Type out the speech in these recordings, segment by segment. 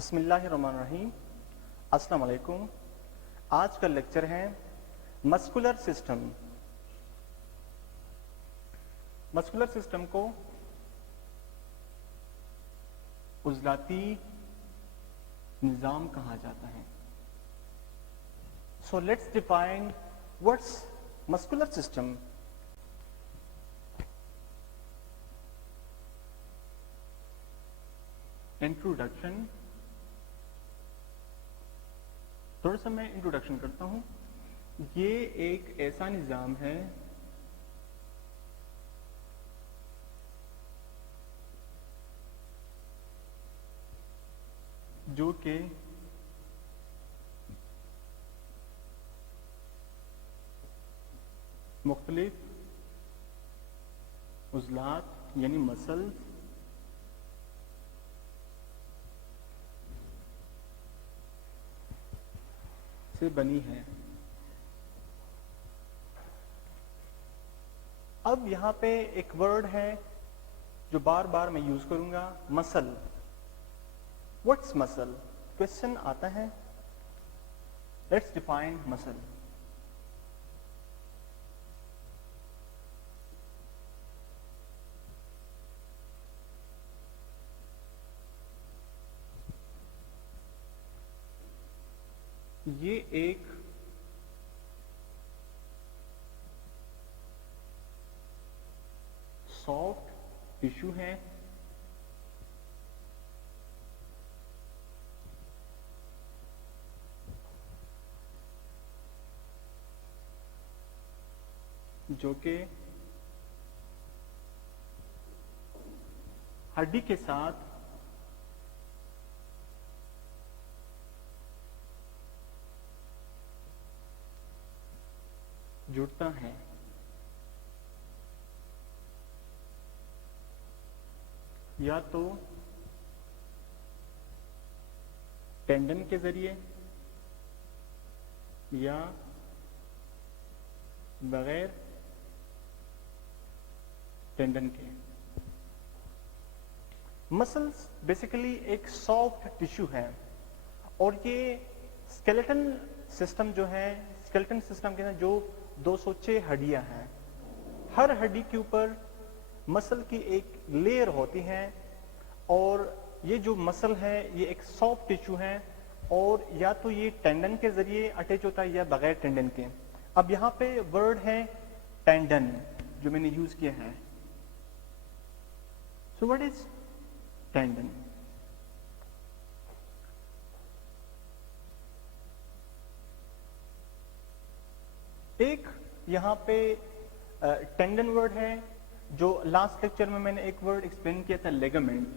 बिस्मिल्लाहिर्रहमानिर्रहीम। अस्सलाम वालेकुम। आज का लेक्चर है मस्कुलर सिस्टम। मस्कुलर सिस्टम को उज़लाती निज़ाम कहा जाता है। So let's define what's muscular system. Introduction. थोड़ा सा मैं इंट्रोडक्शन करता हूं। ये एक ऐसा निज़ाम है जो कि मुख्तलिफ उज़लात यानी मसल्स से बनी है। अब यहां पे एक वर्ड है जो बार बार मैं यूज करूंगा, मसल। What's muscle? क्वेश्चन आता है। Let's define muscle. ये एक सॉफ्ट टिश्यू है जो कि हड्डी के साथ जुड़ता है। या तो टेंडन के जरिए या बगैर टेंडन के। मसल्स बेसिकली एक सॉफ्ट टिश्यू है और ये स्केलेटन सिस्टम जो है, स्केलेटन सिस्टम के अंदर जो 206 हड्डियां हैं, हर हड्डी के ऊपर मसल की एक लेयर होती है और ये जो मसल है ये एक सॉफ्ट टिश्यू है और या तो ये टेंडन के जरिए अटैच होता है या बगैर टेंडन के। अब यहां पे वर्ड है टेंडन जो मैंने यूज किया है। So what is tendon? एक यहां पे टेंडन वर्ड है जो लास्ट लेक्चर में मैंने एक वर्ड एक्सप्लेन किया था, लेगामेंट।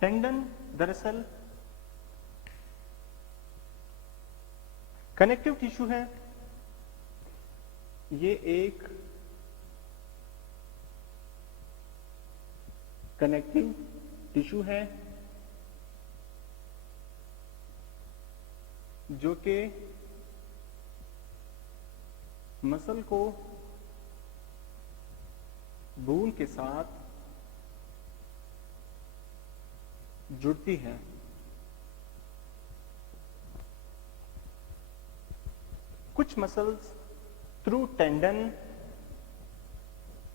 टेंडन दरअसल कनेक्टिव टिश्यू है। ये एक कनेक्टिव टिश्यू है जो कि मसल को बोन के साथ जुड़ती है। कुछ मसल्स थ्रू टेंडन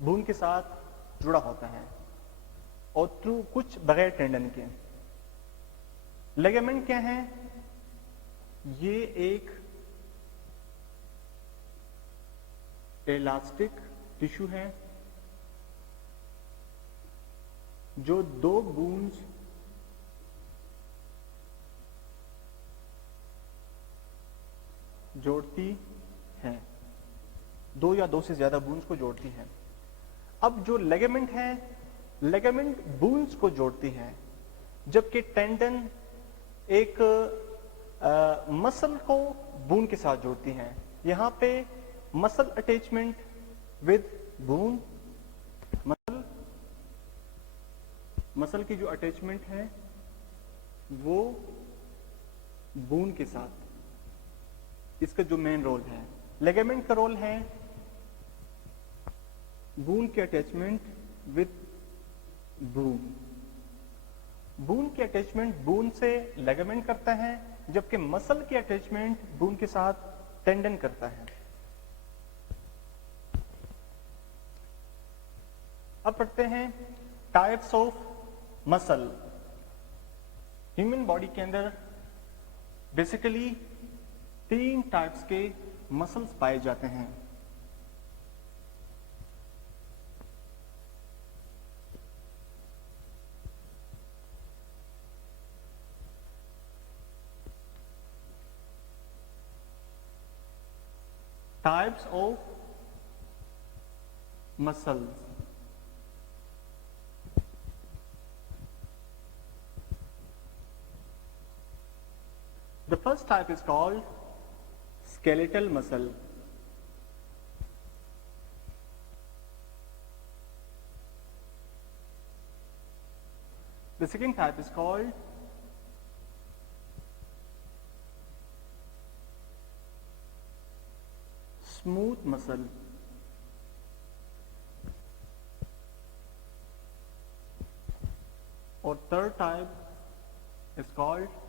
बोन के साथ जुड़ा होता है और थ्रू कुछ बगैर टेंडन के। लिगामेंट क्या है? ये एक इलास्टिक टिश्यू है जो दो बोन्स जोड़ती है, दो या दो से ज्यादा बोन्स को जोड़ती है। अब जो लिगामेंट है, लिगामेंट बोन्स को जोड़ती है, जबकि टेंडन एक मसल को बोन के साथ जोड़ती है। यहां पे muscle attachment with bone, muscle की जो अटैचमेंट है वो बोन के साथ, इसका जो मेन रोल है। लिगामेंट का रोल है बोन के अटैचमेंट विथ बोन। बोन की अटैचमेंट बोन से लिगामेंट करता है, जबकि मसल की अटैचमेंट बोन के साथ टेंडन करता है। अब पढ़ते हैं types of muscle. Human body के अंदर बेसिकली 3 टाइप्स के मसल्स पाए जाते हैं। Types of muscles. The first type is called skeletal muscle. The second type is called smooth muscle. और third type is called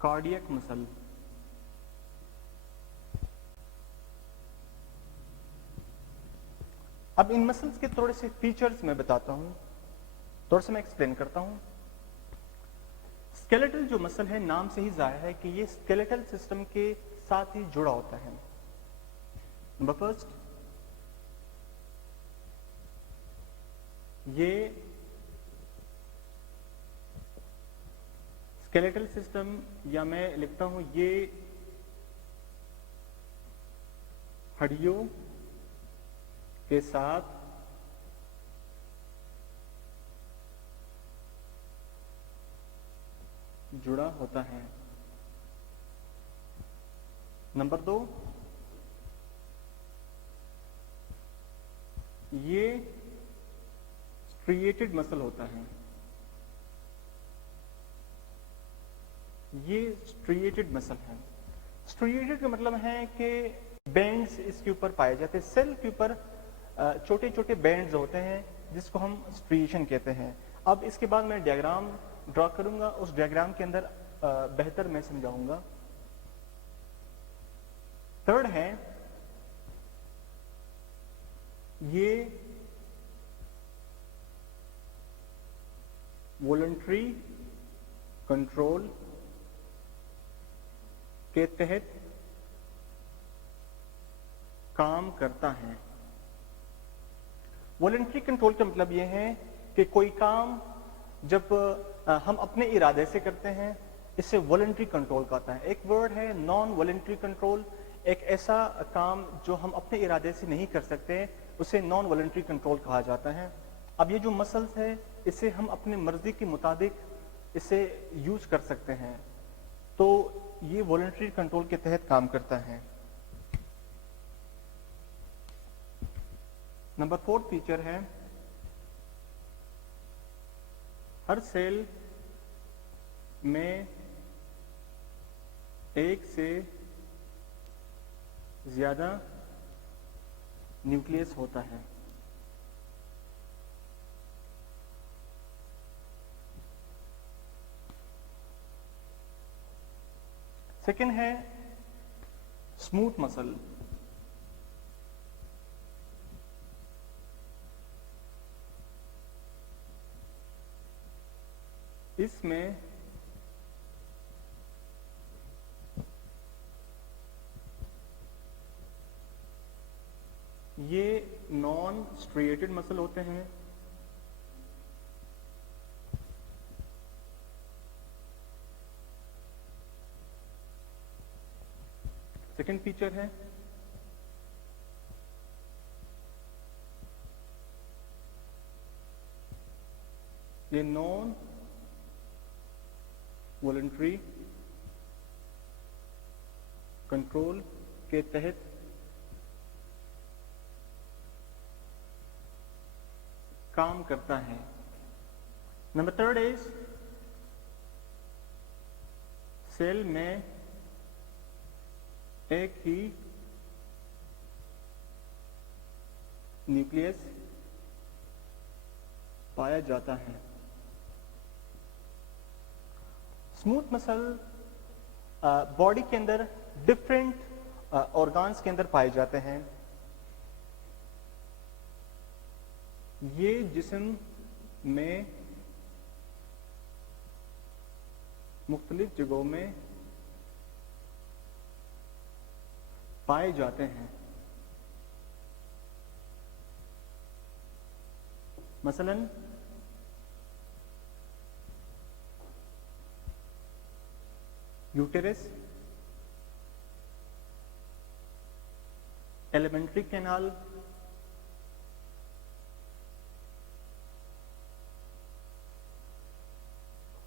cardiac muscle. अब इन muscles के थोड़े से फीचर्स मैं बताता हूं, थोड़ा सा मैं एक्सप्लेन करता हूं। स्केलेटल जो मसल है, नाम से ही जाहिर है कि ये स्केलेटल सिस्टम के साथ ही जुड़ा होता है। नंबर फर्स्ट, ये स्केलेटल सिस्टम, या मैं लिखता हूं ये हड्डियों के साथ जुड़ा होता है। नंबर 2, ये स्ट्रिएटेड मसल होता है। ये स्ट्रिएटेड मसल है। स्ट्रिएटेड का मतलब है कि बैंड्स इसके ऊपर पाए जाते हैं। सेल के ऊपर छोटे छोटे बैंड्स होते हैं जिसको हम स्ट्रिएशन कहते हैं। अब इसके बाद मैं डायग्राम ड्रॉ करूंगा, उस डायग्राम के अंदर बेहतर मैं समझाऊंगा। थर्ड है, ये वॉलंटरी कंट्रोल के तहत काम करता है। वॉलंटरी कंट्रोल का मतलब यह है कि कोई काम जब हम अपने इरादे से करते हैं, इससे वॉलंटरी कंट्रोल का आता है। एक वर्ड है नॉन वॉलंटरी कंट्रोल। एक ऐसा काम जो हम अपने इरादे से नहीं कर सकते, उसे नॉन वॉलंटरी कंट्रोल कहा जाता है। अब ये जो मसल्स है, इसे हम अपने मर्जी के मुताबिक इसे यूज कर सकते हैं, तो ये वॉलंटरी कंट्रोल के तहत काम करता है। नंबर 4 फीचर है, हर सेल में एक से ज्यादा न्यूक्लियस होता है। सेकेंड है स्मूथ मसल। इसमें ये नॉन स्ट्रिएटेड मसल होते हैं। सेकेंड फीचर है ये नॉन वॉलंटरी कंट्रोल के तहत काम करता है। नंबर 3 इज सेल में एक ही न्यूक्लियस पाया जाता है। स्मूथ मसल बॉडी के अंदर डिफरेंट ऑर्गन्स के अंदर पाए जाते हैं। ये जिस्म में मुख्तलिफ जगहों में पाए जाते हैं। मसलन यूटेरस, एलिमेंट्री कैनाल,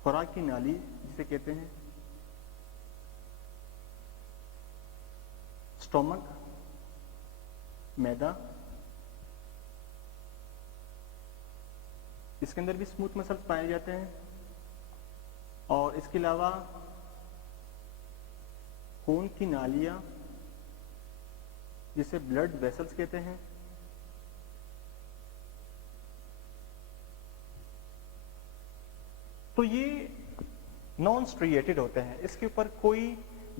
खुराक की नाली जिसे कहते हैं, स्टोमक, मैदा, इसके अंदर भी स्मूथ मसल्स पाए जाते हैं। और इसके अलावा खून की नालियां जिसे ब्लड वेसल्स कहते हैं, तो ये नॉन स्ट्रिएटेड होते हैं, इसके ऊपर कोई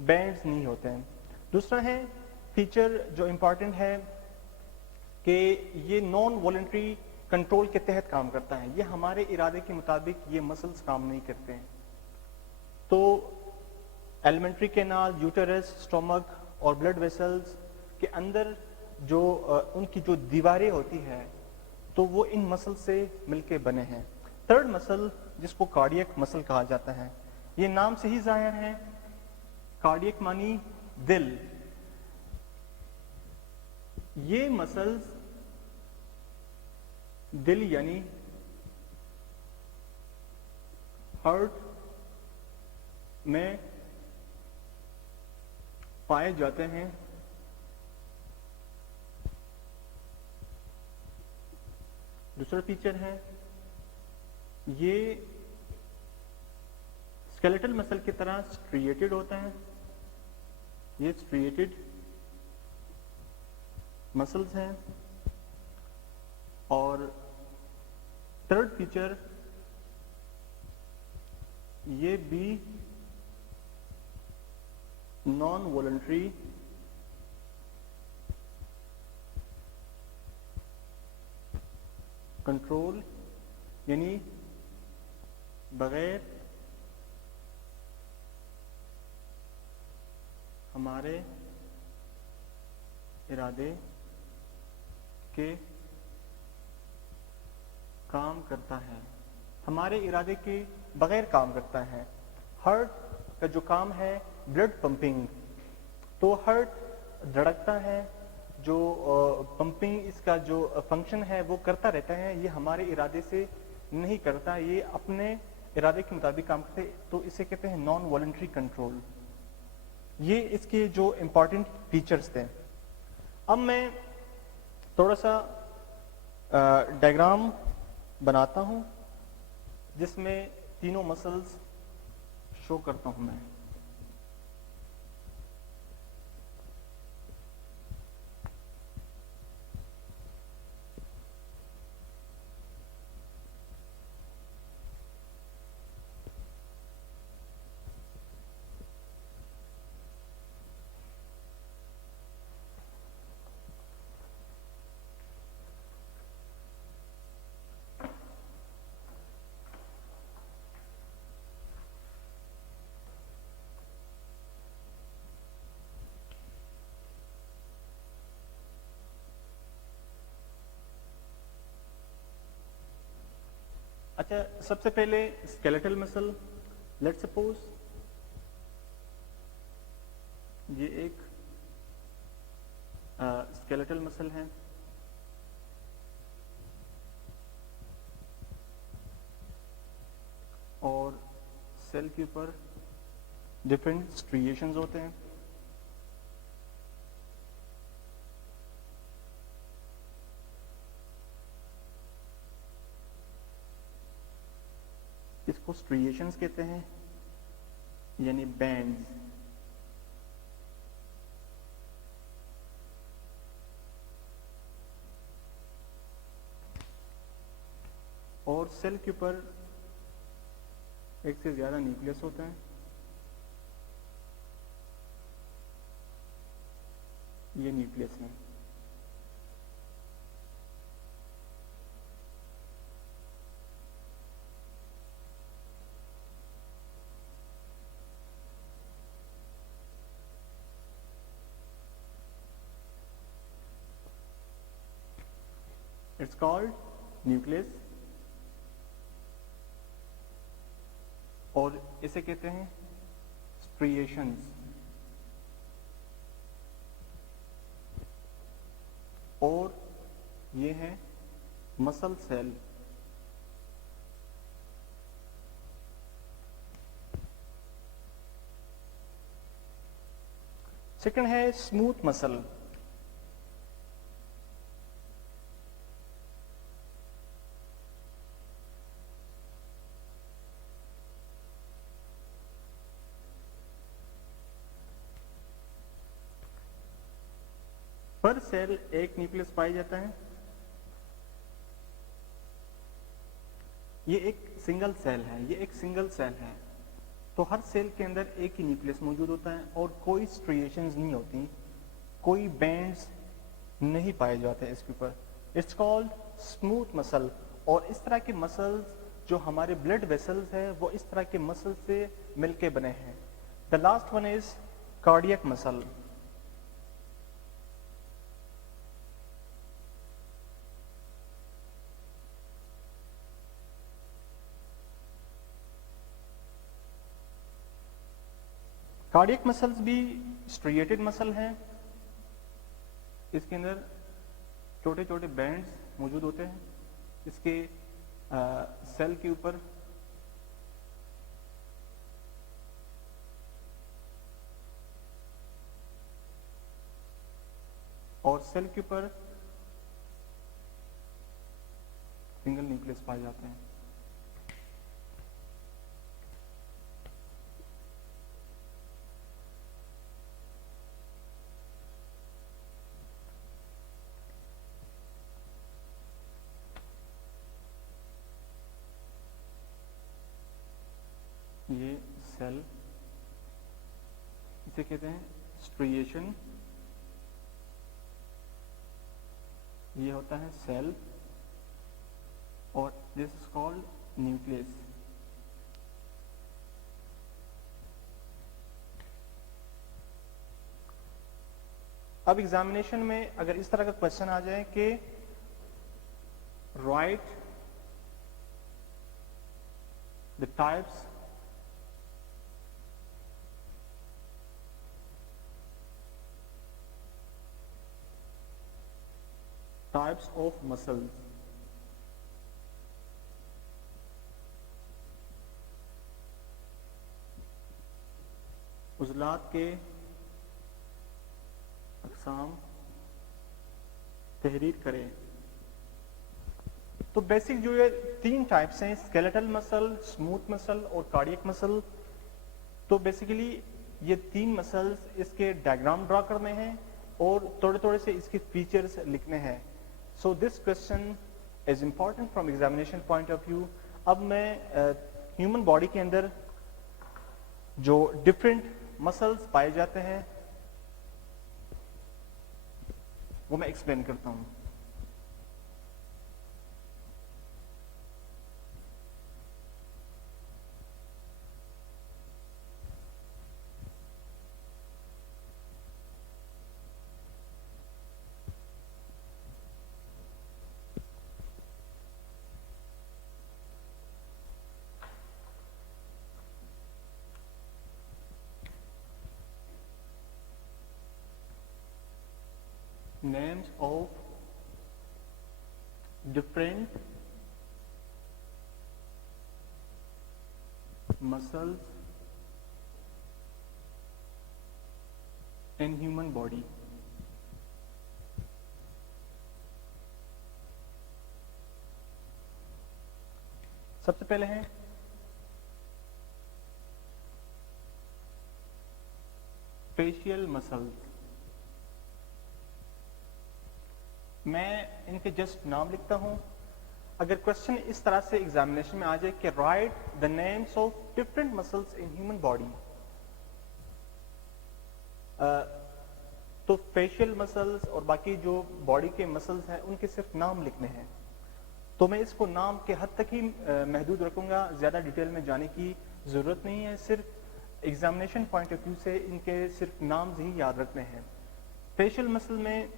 बैंड्स नहीं होते हैं। दूसरा है फीचर जो इंपॉर्टेंट है कि ये नॉन वॉलंटरी कंट्रोल के तहत काम करता है। ये हमारे इरादे के मुताबिक ये मसल्स काम नहीं करते हैं। तो एलिमेंट्री कैनाल, यूटेरस, स्टोमक और ब्लड वेसल्स के अंदर जो उनकी जो दीवारें होती हैं तो वो इन मसल से मिलके बने हैं। थर्ड मसल जिसको कार्डियक मसल कहा जाता है, ये नाम से ही जाहिर है, कार्डियक मानी दिल। ये मसल्स दिल यानी हार्ट में पाए जाते हैं। दूसरा फीचर है ये स्केलेटल मसल की तरह स्ट्रिएटेड होता है। ये स्ट्रिएटेड मसल्स हैं। और थर्ड फीचर ये भी नॉन वॉलंटरी कंट्रोल यानी बगैर हमारे इरादे के काम करता है, हमारे इरादे के बगैर काम करता है। हार्ट का जो काम है ब्लड पंपिंग, तो हार्ट धड़कता है, जो पंपिंग इसका जो फंक्शन है वो करता रहता है। ये हमारे इरादे से नहीं करता, ये अपने इरादे के मुताबिक काम करते, तो इसे कहते हैं नॉन वॉलंटरी कंट्रोल। ये इसके जो इंपॉर्टेंट फीचर्स थे। अब मैं थोड़ा सा डायग्राम बनाता हूं जिसमें तीनों मसल्स शो करता हूं मैं। अच्छा, सबसे पहले स्केलेटल मसल। लेट्स सपोज ये एक स्केलेटल मसल है और सेल के ऊपर डिफरेंट स्ट्रिएशंस होते हैं। इसको स्ट्रिएशंस कहते हैं यानी बैंड्स। और और सेल के ऊपर एक से ज्यादा न्यूक्लियस होता है। ये न्यूक्लियस है। इट्स कॉल्ड न्यूक्लियस, और इसे कहते हैं स्ट्रिएशंस। और ये है मसल सेल। सेकंड है स्मूथ मसल। पर सेल एक न्यूक्लियस पाया जाता है। ये एक सिंगल सेल है, ये एक सिंगल सेल है, तो हर सेल के अंदर एक ही न्यूक्लियस मौजूद होता है और कोई स्ट्रिएशंस नहीं होती, कोई बैंड्स नहीं पाए जाते इसके ऊपर। It's called smooth muscle. और इस तरह के मसल्स जो हमारे ब्लड वेसल्स है वो इस तरह के मसल से मिलके बने हैं। The last one is cardiac muscle. Cardiac muscles भी स्ट्रिएटेड मसल हैं। इसके अंदर छोटे छोटे बैंड्स मौजूद होते हैं इसके सेल के ऊपर। और सेल के ऊपर सिंगल न्यूक्लियस पाए जाते हैं। ये सेल, इसे कहते हैं स्ट्रिएशन। ये होता है सेल और दिस इज कॉल्ड न्यूक्लियस। अब एग्जामिनेशन में अगर इस तरह का क्वेश्चन आ जाए कि write the types of muscles, उजलात के अक़साम तहरीर करें। तो बेसिक जो ये तीन टाइप्स हैं, स्केलेटल मसल, स्मूथ मसल और कार्डियक मसल। तो बेसिकली ये तीन मसल्स, इसके डायग्राम ड्रा करने हैं और थोड़े थोड़े से इसके फीचर्स लिखने हैं। So this question is important from examination point of view. अब मैं ह्यूमन बॉडी के अंदर जो डिफरेंट मसल्स पाए जाते हैं वो मैं एक्सप्लेन करता हूं। Names of different muscles in human body. सबसे पहले है फेशियल मसल्स। मैं इनके जस्ट नाम लिखता हूं अगर क्वेश्चन इस तरह से एग्जामिनेशन में आ जाए कि write the names of different muscles in human body, तो फेशियल मसल्स और बाकी जो बॉडी के मसल्स हैं उनके सिर्फ नाम लिखने हैं, तो मैं इसको नाम के हद तक ही महदूद रखूंगा, ज्यादा डिटेल में जाने की जरूरत नहीं है। सिर्फ एग्जामिनेशन पॉइंट ऑफ व्यू से इनके सिर्फ नाम ही याद रखने हैं। फेशियल मसल में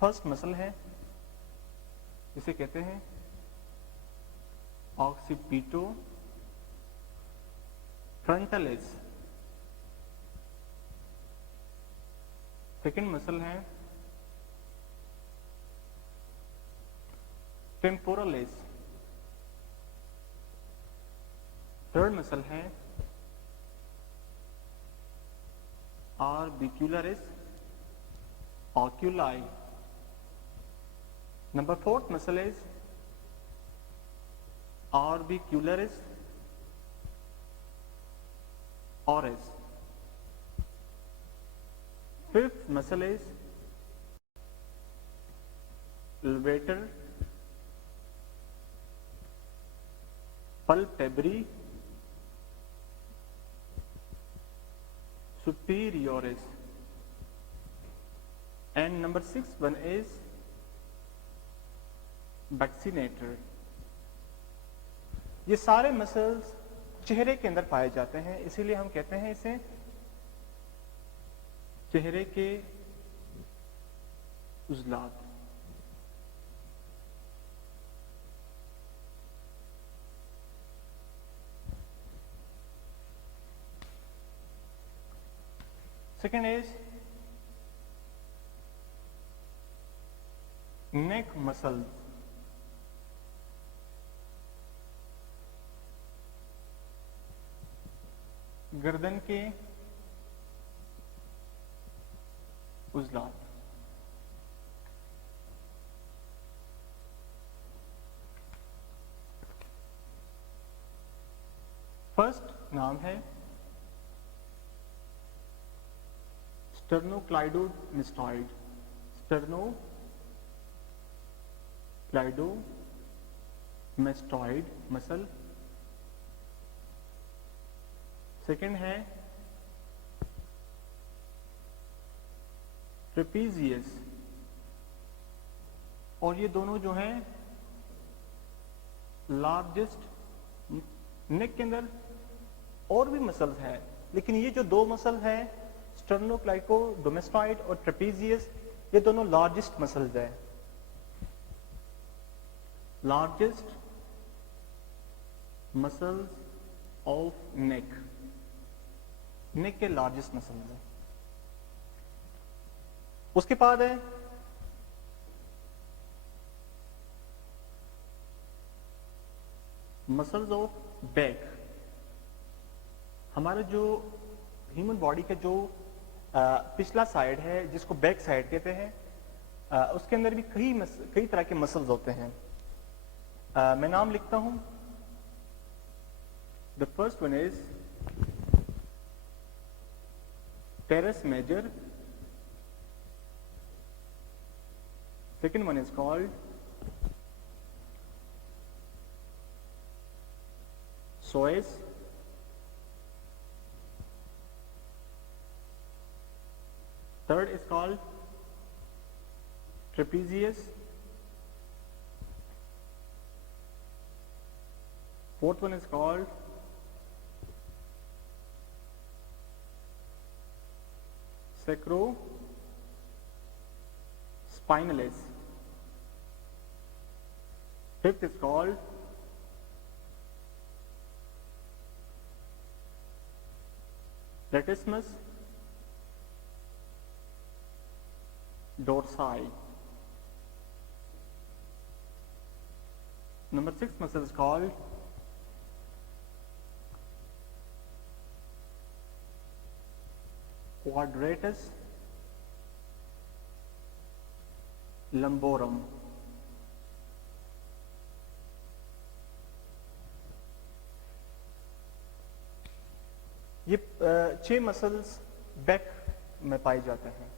फर्स्ट मसल है, इसे कहते हैं ऑक्सीपिटो फ्रंटलिस। सेकेंड मसल है टेम्पोरलिस। थर्ड मसल है ऑर्बिक्युलरिस oculi. Number fourth muscle is orbicularis oris. Fifth muscle is levator palpebri superioris. And number 6 one is vaccinator. ये सारे मसल्स चेहरे के अंदर पाए जाते हैं, इसीलिए हम कहते हैं इसे चेहरे के उजलात। Second is neck muscles. गर्दन के उजलात। फर्स्ट नाम है स्टर्नोक्लाइडोमेस्टॉइड। Sternocleidomastoid muscle. सेकेंड है ट्रेपीजियस, और ये दोनों जो हैं लार्जेस्ट, नेक के अंदर और भी मसल्स हैं, लेकिन ये जो दो मसल हैं स्टर्नोक्लाइडोमेस्टॉइड और ट्रेपीजियस, ये दोनों लार्जेस्ट मसल्स हैं। लार्जेस्ट मसल्स ऑफ नेक, नेक के लार्जेस्ट मसल्स हैं। उसके बाद है मसल्स ऑफ बैक। हमारे जो ह्यूमन बॉडी का जो पिछला साइड है जिसको बैक साइड कहते हैं, उसके अंदर भी कई तरह के मसल्स होते हैं। मैं नाम लिखता हूं। The first one is teres major. Second one is called psoas. Third is called trapezius. Fourth one is called sacrospinalis. Fifth is called latissimus dorsi. Number 6 muscle is called quadratus lumborum. ये 6 muscles back में पाए जाते हैं।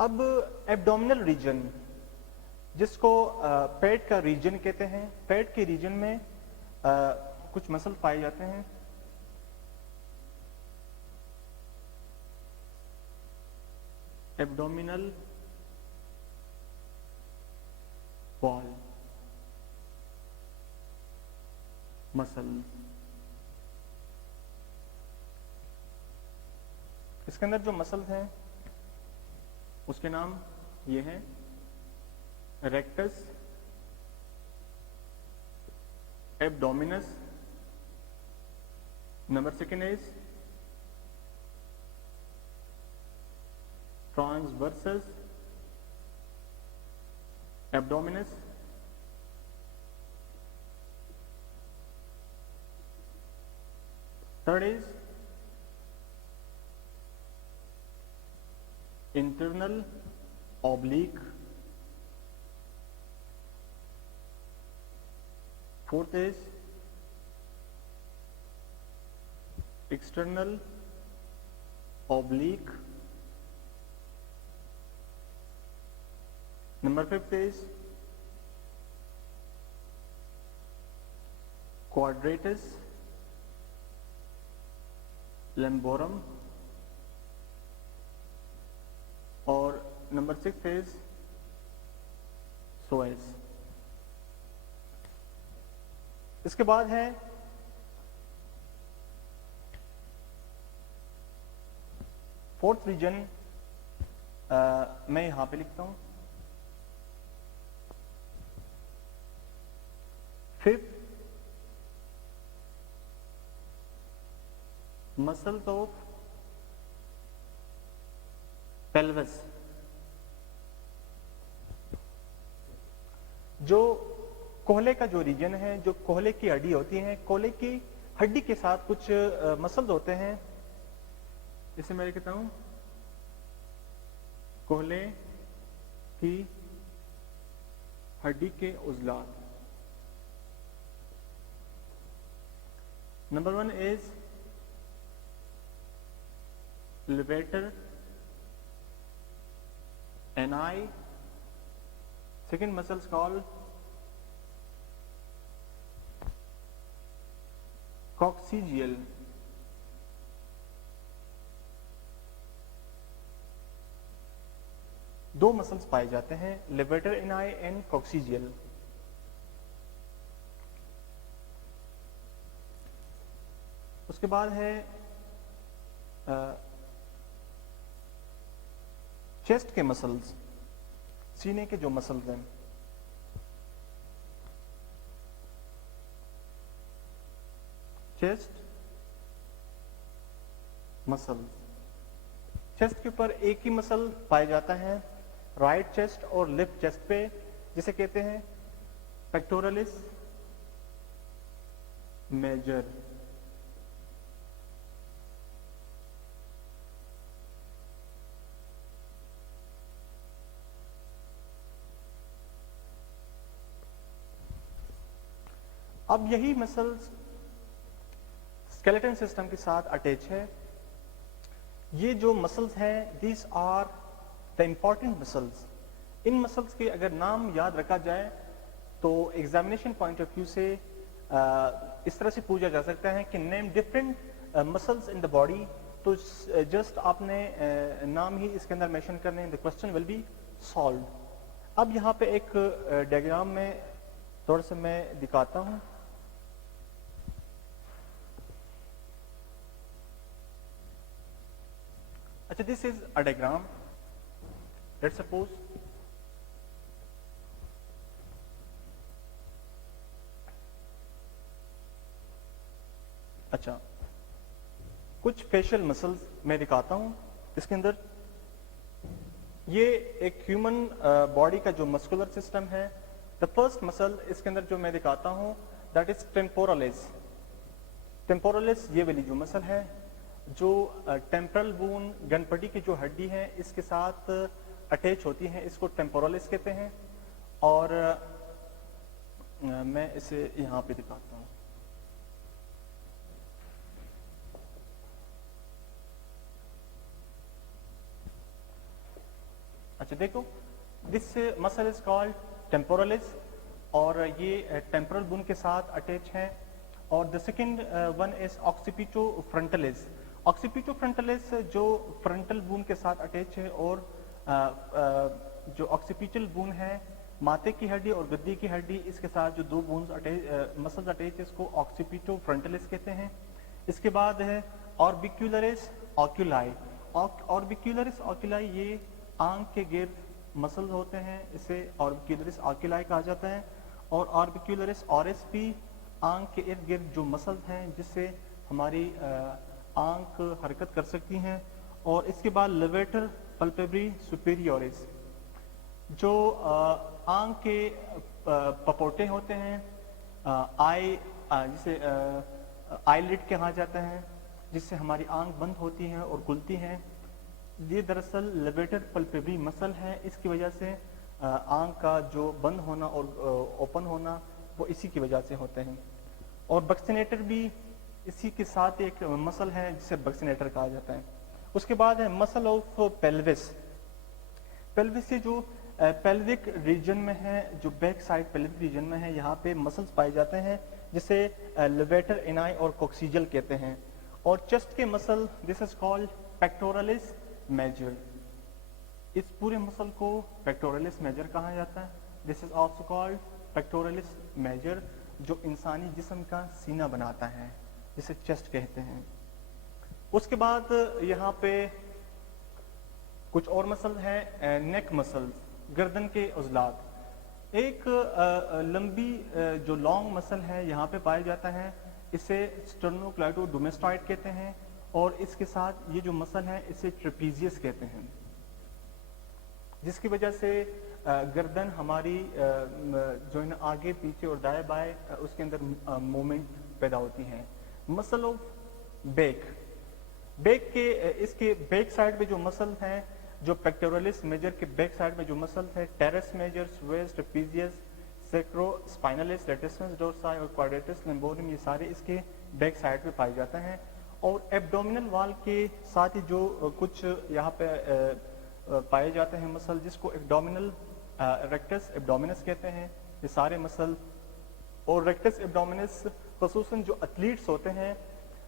अब abdominal region, जिसको पेट का reason कहते हैं, पेट के रीजन में कुछ मसल पाए जाते हैं। एब्डोमिनल वॉल मसल, इसके अंदर जो मसल्स हैं उसके नाम ये हैं rectus, abdominis, number second is transversus abdominis, third is internal oblique, fourth is external oblique, number fifth is quadratus lumborum, और नंबर सिक्स इज psoas। इसके बाद है फोर्थ रीजन, मैं यहां पे लिखता हूं फिफ्थ मसल्स ऑफ पेल्विस, जो कोहले का जो रीजन है, जो कोहले की हड्डी होती है, कोहले की हड्डी के साथ कुछ मसल्स होते हैं, इसे मैं लिखता हूं कोहले की हड्डी के उजलात। Number one is levator ani, second muscle is called coccygeal, दो मसल्स पाए जाते हैं levator ani एंड coccygeal। उसके बाद है चेस्ट के मसल्स, सीने के जो मसल्स हैं, चेस्ट मसल, चेस्ट के ऊपर एक ही मसल पाया जाता है राइट चेस्ट और लेफ्ट चेस्ट पे, जिसे कहते हैं पेक्टोरलिस मेजर। अब यही मसल्स स्केलेटन सिस्टम के साथ अटैच है। ये जो मसल्स हैं, these are the important muscles. इन मसल्स के अगर नाम याद रखा जाए तो एग्जामिनेशन पॉइंट ऑफ व्यू से इस तरह से पूछा जा सकता है कि name different muscles in the body, तो जस्ट आपने नाम ही इसके अंदर मेंशन करने, the question will be solved. अब यहाँ पे एक डायग्राम में थोड़ा सा मैं दिखाता हूँ। अच्छा, this is a diagram. Let's suppose अच्छा, कुछ फेशियल मसल्स मैं दिखाता हूं इसके अंदर। ये एक ह्यूमन बॉडी का जो मस्कुलर सिस्टम है, द फर्स्ट मसल इसके अंदर जो मैं दिखाता हूं दैट इज टेम्पोरलिस। टेम्पोरलिस ये वाली जो मसल है, जो टेम्परल बोन गनपटी की जो हड्डी है इसके साथ अटैच होती है, इसको टेम्पोरलिस कहते हैं। और मैं इसे यहां पे दिखाता हूं। अच्छा देखो, this muscle is called temporalis, और ये टेम्पोरल बोन के साथ अटैच है। और the second one is occipito frontalis. Occipito frontalis जो फ्रंटल बोन के साथ अटैच है, और जो ऑक्सीपिटल बोन है माथे की हड्डी और गद्दी की हड्डी, इसके साथ जो दो बोन्स अटैच मसल्स अटैच है, इसको ऑक्सीपिटो फ्रंटलिस कहते हैं। इसके बाद है ऑर्बिक्यूलरिस ऑक्यूलाई। ऑर्बिक्यूलरिस ऑक्यूलाई ये आंख के गिर्द मसल्स होते हैं, इसे ऑर्बिक्यूलरिस ऑक्यूलाई कहा जाता है। और ऑर्बिक्यूलरिस ऑरिस भी आंख के इर्द गिर्द जो मसल्स हैं जिससे हमारी आंख हरकत कर सकती हैं। और इसके बाद लेवेटर पल्पेब्री सुपेरियोरिस, जो आंख के पपोटे होते हैं, आई जिसे आईलिड कहा जाता है, जिससे हमारी आंख बंद होती है और खुलती है। ये दरअसल लेवेटर पल्पेब्री मसल है, इसकी वजह से आंख का जो बंद होना और ओपन होना वो इसी की वजह से होते हैं। और बक्सिनेटर भी इसी के साथ एक मसल है जिसे बक्सिनेटर कहा जाता है। उसके बाद है मसल ऑफ पेल्विस। पेल्विस से जो पेल्विक रीजन में है, जो बैक साइड पेल्विक रीजन में है, यहाँ पे मसल्स पाए जाते हैं जिसे लेवेटर इनाई और कोक्सीजल कहते हैं। और चेस्ट के muscle, this is called pectoralis major. इस पूरे मसल को पेक्टोरलिस मेजर कहा जाता है। This is also called pectoralis major, जो इंसानी जिस्म का सीना बनाता है, जिसे चेस्ट कहते हैं। उसके बाद यहाँ पे कुछ और मसल है, नेक मसल्स, गर्दन के उजलात। एक लंबी जो लॉन्ग मसल है यहाँ पे पाया जाता है, इसे स्टर्नोक्लाइडोडोमेस्टॉइड कहते हैं। और इसके साथ ये जो मसल है इसे ट्रेपीजियस कहते हैं, जिसकी वजह से गर्दन हमारी जो है ना आगे पीछे और दाएं बाएं उसके अंदर मूवमेंट पैदा होती है। मसल ऑफ बैक, बैक के इसके बैक साइड पे जो मसल हैं, जो पेक्टोरलिस मेजर के बैक साइड में जो मसल है, teres major, psoas, trapezius, sacro spinalis, latissimus dorsi और क्वाड्रेटस लंबोरियम, ये सारे इसके बैक साइड पे पाए जाते हैं। और एब्डोमिनल वॉल के साथ ही जो कुछ यहाँ पे पाए जाते हैं मसल, जिसको एब्डोमिनल रेक्टस एब्डोमिनस कहते हैं, ये सारे मसल। और रेक्टस एब्डोमिनस खसूसन जो एथलीट्स होते हैं,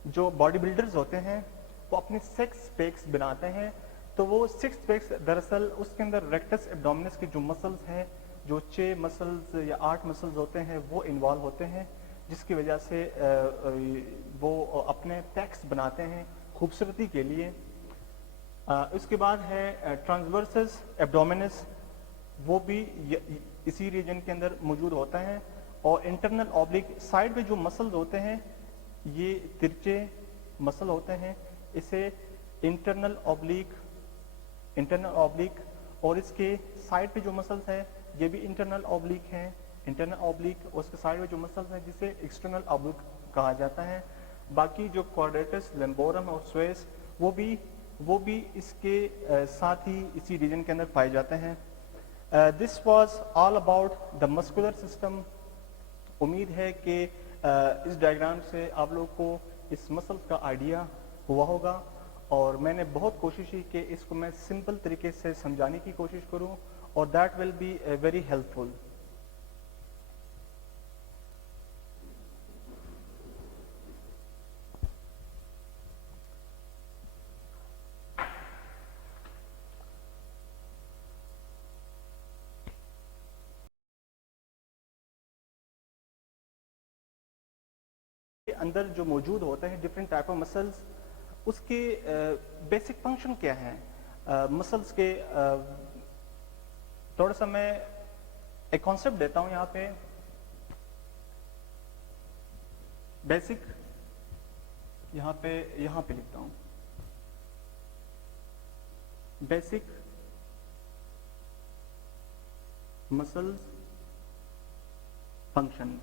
जो बॉडी बिल्डर्स होते हैं, वो अपने सिक्स पैक्स बनाते हैं। तो वो सिक्स पैक्स दरअसल उसके अंदर रेक्टस एब्डोमिनस के जो मसल्स हैं, जो 6 मसल्स या 8 मसल्स होते हैं, वो इन्वॉल्व होते हैं, जिसकी वजह से वो अपने पैक्स बनाते हैं खूबसूरती के लिए। उसके बाद है ट्रांसवर्सस एब्डोमिनस, वो भी इसी रीजन के अंदर मौजूद होता है। और इंटरनल ऑब्लिक साइड पे जो मसल्स होते हैं, ये तिरछे मसल होते हैं, इसे इंटरनल ऑब्लिक और इसके साइड पे जो मसल्स है ये भी इंटरनल ऑब्लिक हैं। इंटरनल ऑब्लिक और उसके साइड में जो मसल्स हैं जिसे एक्सटर्नल ऑब्लिक कहा जाता है। बाकी जो क्वाड्रेटस लंबोरम और स्वेस वो भी इसके साथ ही इसी रीजन के अंदर पाए जाते हैं। This was all about the muscular system. उम्मीद है कि इस डायग्राम से आप लोगों को इस मसल्स का आइडिया हुआ होगा, और मैंने बहुत कोशिश की कि इसको मैं सिंपल तरीके से समझाने की कोशिश करूं, और that will be very helpful. अंदर जो मौजूद होते हैं डिफरेंट टाइप ऑफ मसल्स, उसके बेसिक फंक्शन क्या है मसल्स के। थोड़ा सा मैं एक कॉन्सेप्ट देता हूं यहाँ पे। बेसिक यहाँ पे लिखता हूं, basic muscles function.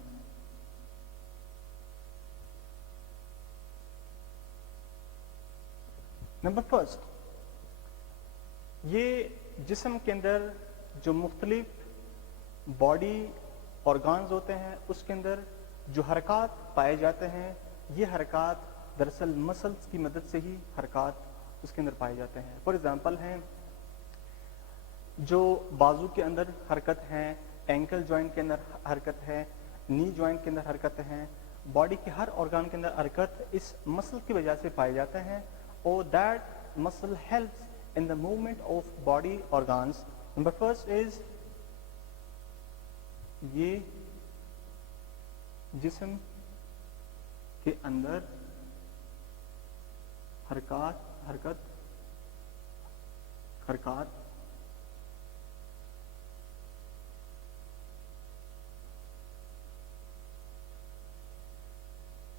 Number first, ये जिस्म के अंदर जो मुख्तलिफ बॉडी ऑर्गान्स होते हैं उसके अंदर जो हरकत पाए जाते हैं, ये हरकत दरअसल मसल्स की मदद से ही हरकत उसके अंदर पाए जाते हैं। फॉर एग्जांपल हैं जो बाजू के अंदर हरकत है, एंकल जॉइंट के अंदर हरकत है, नी जॉइंट के अंदर हरकत है, बॉडी के हर ऑर्गन के अंदर हरकत इस मसल की वजह से पाए जाते हैं और that muscle helps in the movement of body organs. Number first is ये जिस्म के अंदर हरकत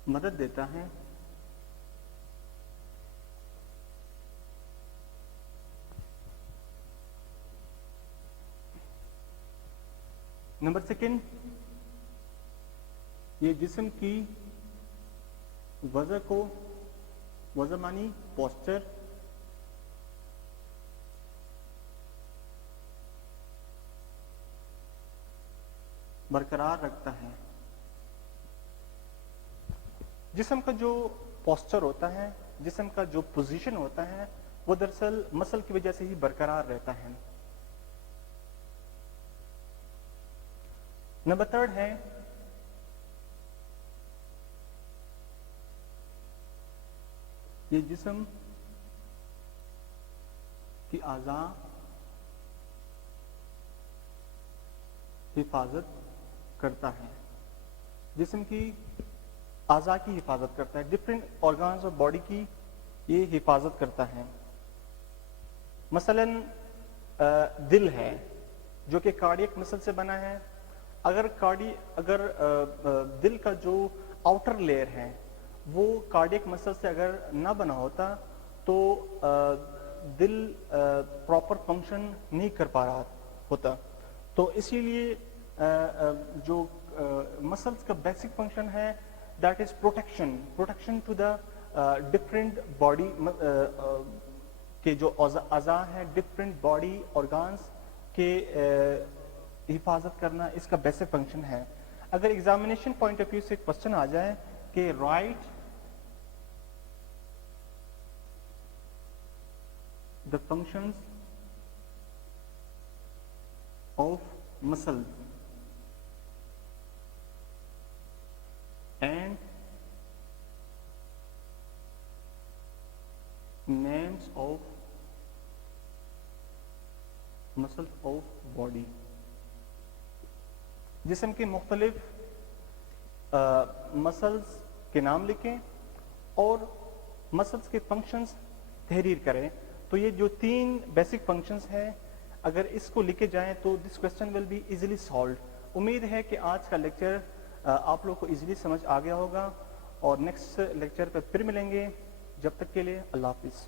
मदद देता है नंबर सेकेंड, ये जिस्म की वजह मानी पोस्चर, बरकरार रखता है। जिस्म का जो पोस्चर होता है, जिस्म का जो पोजीशन होता है, वो दरअसल मसल की वजह से ही बरकरार रहता है। नंबर थर्ड है ये जिस्म की आज़ा हिफाजत करता है, जिस्म की आज़ा की हिफाजत करता है, डिफरेंट ऑर्गन्स ऑफ बॉडी की ये हिफाजत करता है। मसलन दिल है जो कि कार्डियक मसल से बना है। अगर दिल का जो आउटर लेयर है वो कार्डियक मसल से अगर ना बना होता तो दिल प्रॉपर फंक्शन नहीं कर पा रहा होता। तो इसीलिए जो मसल्स का बेसिक फंक्शन है that is protection to the different body के जो अज़ा है, डिफरेंट बॉडी ऑर्गन्स के हिफाजत करना इसका बेसिक फंक्शन है। अगर एग्जामिनेशन पॉइंट ऑफ व्यू से क्वेश्चन आ जाए कि write the functions of muscle and names of muscles of body, जिस्म के मुख्तलिफ मसल्स के नाम लिखें और मसल्स के फंक्शंस तहरीर करें। तो ये जो 3 बेसिक फंक्शंस हैं, अगर इसको लिखे जाएं तो this question will be easily solved. उम्मीद है कि आज का लेक्चर आप लोग को इजीली समझ आ गया होगा और नेक्स्ट लेक्चर पर फिर मिलेंगे। जब तक के लिए अल्लाह हाफिज़।